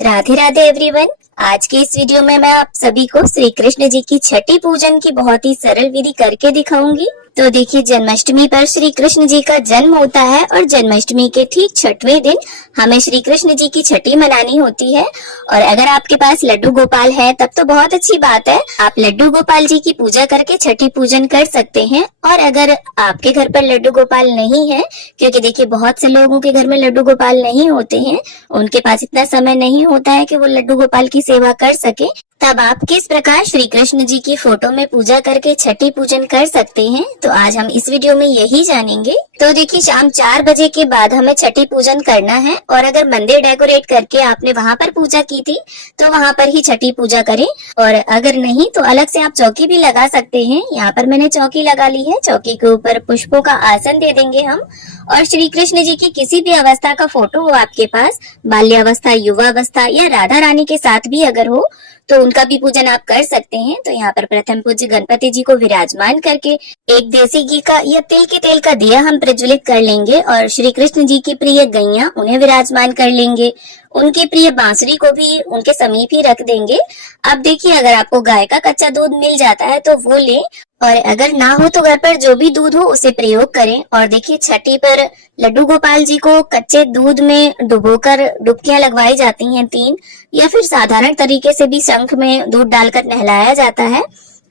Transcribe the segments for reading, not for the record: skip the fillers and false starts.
Radhe Radhe everyone. आज के इस वीडियो में मैं आप सभी को श्री कृष्ण जी की छठी पूजन की बहुत ही सरल विधि करके दिखाऊंगी। तो देखिए, जन्माष्टमी पर श्री कृष्ण जी का जन्म होता है और जन्माष्टमी के ठीक छठवें दिन हमें श्री कृष्ण जी की छठी मनानी होती है। और अगर आपके पास लड्डू गोपाल है तब तो बहुत अच्छी बात है, आप लड्डू गोपाल जी की पूजा करके छठी पूजन कर सकते हैं। और अगर आपके घर पर लड्डू गोपाल नहीं है, क्योंकि देखिए बहुत से लोगों के घर में लड्डू गोपाल नहीं होते हैं, उनके पास इतना समय नहीं होता है कि वो लड्डू गोपाल की सेवा कर सके, तब आप किस प्रकार श्री कृष्ण जी की फोटो में पूजा करके छठी पूजन कर सकते हैं, तो आज हम इस वीडियो में यही जानेंगे। तो देखिए, शाम 4 बजे के बाद हमें छठी पूजन करना है। और अगर मंदिर डेकोरेट करके आपने वहाँ पर पूजा की थी तो वहाँ पर ही छठी पूजा करें। और अगर नहीं तो अलग से आप चौकी भी लगा सकते हैं। यहाँ पर मैंने चौकी लगा ली है। चौकी के ऊपर पुष्पों का आसन दे देंगे हम। और श्री कृष्ण जी की किसी भी अवस्था का फोटो हो आपके पास, बाल्यावस्था, युवावस्था या राधा रानी के साथ भी अगर हो, तो उनका भी पूजन आप कर सकते हैं। तो यहाँ पर प्रथम पूज्य गणपति जी को विराजमान करके एक देसी घी का या तिल के तेल का दिया हम प्रज्वलित कर लेंगे। और श्री कृष्ण जी की प्रिय गैया उन्हें विराजमान कर लेंगे। उनकी प्रिय बांसुरी को भी उनके समीप ही रख देंगे। अब देखिए, अगर आपको गाय का कच्चा दूध मिल जाता है तो वो लें, और अगर ना हो तो घर पर जो भी दूध हो उसे प्रयोग करें। और देखिए, छठी पर लड्डू गोपाल जी को कच्चे दूध में डुबोकर डुबकियां लगवाई जाती हैं 3, या फिर साधारण तरीके से भी शंख में दूध डालकर नहलाया जाता है।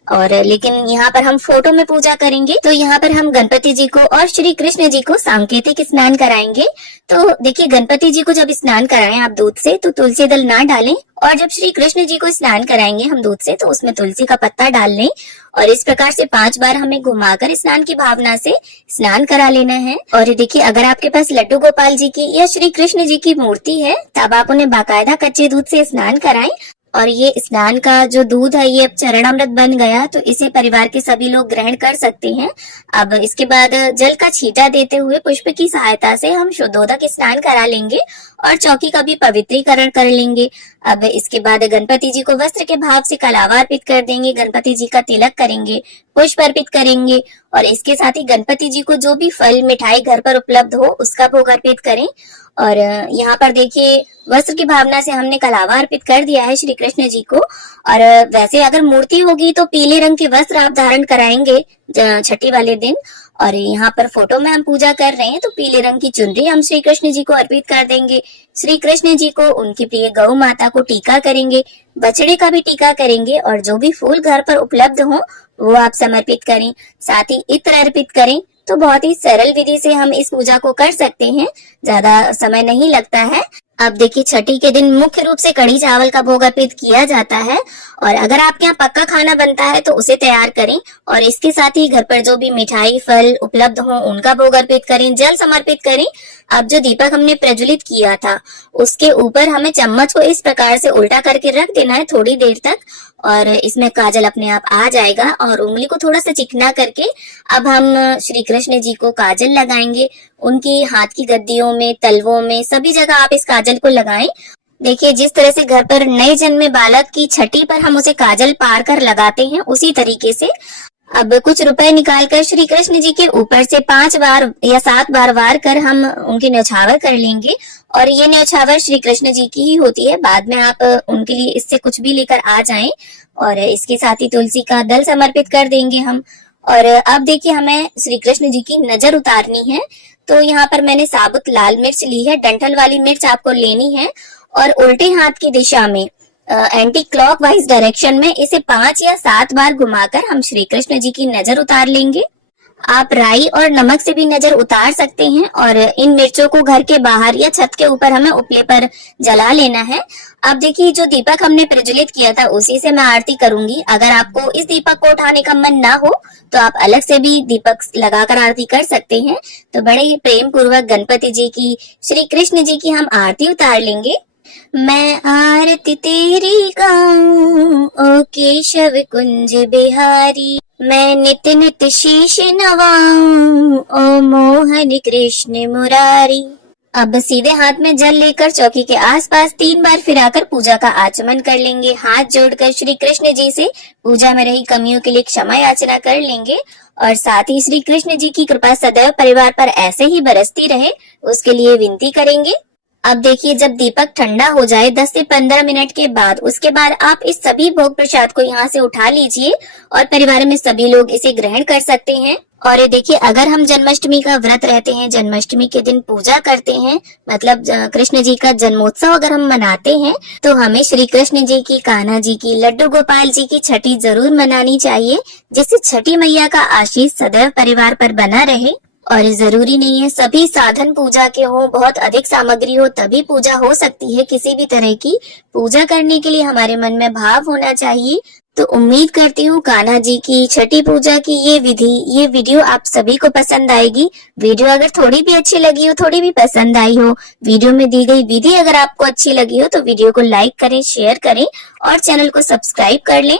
और लेकिन यहाँ पर हम फोटो में पूजा करेंगे, तो यहाँ पर हम गणपति जी को और श्री कृष्ण जी को सांकेतिक स्नान कराएंगे। तो देखिए, गणपति जी को जब स्नान कराएं आप दूध से, तो तुलसी दल ना डालें। और जब श्री कृष्ण जी को स्नान कराएंगे हम दूध से, तो उसमें तुलसी का पत्ता डाल लें। और इस प्रकार से 5 बार हमें घुमाकर स्नान की भावना से स्नान करा लेना है। और देखिए, अगर आपके पास लड्डू गोपाल जी की या श्री कृष्ण जी की मूर्ति है, तब आप उन्हें बाकायदा कच्चे दूध से स्नान कराएं। और ये स्नान का जो दूध है ये अब चरणामृत बन गया, तो इसे परिवार के सभी लोग ग्रहण कर सकते हैं। अब इसके बाद जल का छींटा देते हुए पुष्प की सहायता से हम शुद्धोदक स्नान करा लेंगे और चौकी का भी पवित्रीकरण कर लेंगे। अब इसके बाद गणपति जी को वस्त्र के भाव से कलावा अर्पित कर देंगे, गणपति जी का तिलक करेंगे, पुष्प अर्पित करेंगे। और इसके साथ ही गणपति जी को जो भी फल मिठाई घर पर उपलब्ध हो उसका भोग अर्पित करें। और यहाँ पर देखिए, वस्त्र की भावना से हमने कलावा अर्पित कर दिया है श्री कृष्ण जी को। और वैसे अगर मूर्ति होगी तो पीले रंग के वस्त्र आप धारण कराएंगे छठी वाले दिन। और यहाँ पर फोटो में हम पूजा कर रहे हैं, तो पीले रंग की चुनरी हम श्री कृष्ण जी को अर्पित कर देंगे। श्री कृष्ण जी को उनकी प्रिय गौ माता को टीका करेंगे, बछड़े का भी टीका करेंगे। और जो भी फूल घर पर उपलब्ध हो वो आप समर्पित करें, साथ ही इत्र अर्पित करें। तो बहुत ही सरल विधि से हम इस पूजा को कर सकते हैं, ज्यादा समय नहीं लगता है। अब देखिए, छठी के दिन मुख्य रूप से कढ़ी चावल का भोग अर्पित किया जाता है। और अगर आपके यहाँ पक्का खाना बनता है तो उसे तैयार करें। और इसके साथ ही घर पर जो भी मिठाई फल उपलब्ध हो उनका भोग अर्पित करें, जल समर्पित करें। अब जो दीपक हमने प्रज्वलित किया था उसके ऊपर हमें चम्मच को इस प्रकार से उल्टा करके रख देना है थोड़ी देर तक, और इसमें काजल अपने आप आ जाएगा। और उंगली को थोड़ा सा चिकना करके अब हम श्री कृष्ण जी को काजल लगाएंगे। उनकी हाथ की गद्दियों में, तलवों में, सभी जगह आप इस काजल को लगाएं। देखिए, जिस तरह से घर पर नए जन्मे बालक की छठी पर हम उसे काजल पार कर लगाते हैं, उसी तरीके से अब कुछ रुपए निकालकर श्री कृष्ण जी के ऊपर से 5 बार या 7 बार वार कर हम उनकी न्यौछावर कर लेंगे। और ये न्यौछावर श्री कृष्ण जी की ही होती है, बाद में आप उनके लिए इससे कुछ भी लेकर आ जाएं। और इसके साथ ही तुलसी का दल समर्पित कर देंगे हम। और अब देखिए, हमें श्री कृष्ण जी की नजर उतारनी है। तो यहाँ पर मैंने साबुत लाल मिर्च ली है, डंठल वाली मिर्च आपको लेनी है। और उल्टे हाथ की दिशा में एंटी क्लॉकवाइज डायरेक्शन में इसे 5 या 7 बार घुमाकर हम श्री कृष्ण जी की नजर उतार लेंगे। आप राई और नमक से भी नजर उतार सकते हैं। और इन मिर्चों को घर के बाहर या छत के ऊपर हमें उपले पर जला लेना है। अब देखिए, जो दीपक हमने प्रज्वलित किया था उसी से मैं आरती करूंगी। अगर आपको इस दीपक को उठाने का मन ना हो तो आप अलग से भी दीपक लगाकर आरती कर सकते हैं। तो बड़े ही प्रेम पूर्वक गणपति जी की, श्री कृष्ण जी की हम आरती उतार लेंगे। मैं आरती तेरी गाऊं ओ केशव कुंज बिहारी, मैं नित नित शीश नवाऊं ओ मोहन कृष्ण मुरारी। अब सीधे हाथ में जल लेकर चौकी के आसपास 3 बार फिराकर पूजा का आचमन कर लेंगे। हाथ जोड़कर श्री कृष्ण जी से पूजा में रही कमियों के लिए क्षमा याचना कर लेंगे। और साथ ही श्री कृष्ण जी की कृपा सदैव परिवार पर ऐसे ही बरसती रहे, उसके लिए विनती करेंगे। अब देखिए जब दीपक ठंडा हो जाए 10 से 15 मिनट के बाद, उसके बाद आप इस सभी भोग प्रसाद को यहाँ से उठा लीजिए और परिवार में सभी लोग इसे ग्रहण कर सकते हैं। और ये देखिए अगर हम जन्माष्टमी का व्रत रहते हैं, जन्माष्टमी के दिन पूजा करते हैं, मतलब कृष्ण जी का जन्मोत्सव अगर हम मनाते हैं, तो हमें श्री कृष्ण जी की, कान्हा जी की, लड्डू गोपाल जी की छठी जरूर मनानी चाहिए, जिससे छठी मैया का आशीष सदैव परिवार पर बना रहे। और जरूरी नहीं है सभी साधन पूजा के हो, बहुत अधिक सामग्री हो तभी पूजा हो सकती है। किसी भी तरह की पूजा करने के लिए हमारे मन में भाव होना चाहिए। तो उम्मीद करती हूँ कान्हा जी की छठी पूजा की ये वीडियो आप सभी को पसंद आएगी। वीडियो अगर थोड़ी भी अच्छी लगी हो, थोड़ी भी पसंद आई हो, वीडियो में दी गई विधि अगर आपको अच्छी लगी हो, तो वीडियो को लाइक करें, शेयर करें और चैनल को सब्सक्राइब कर लें।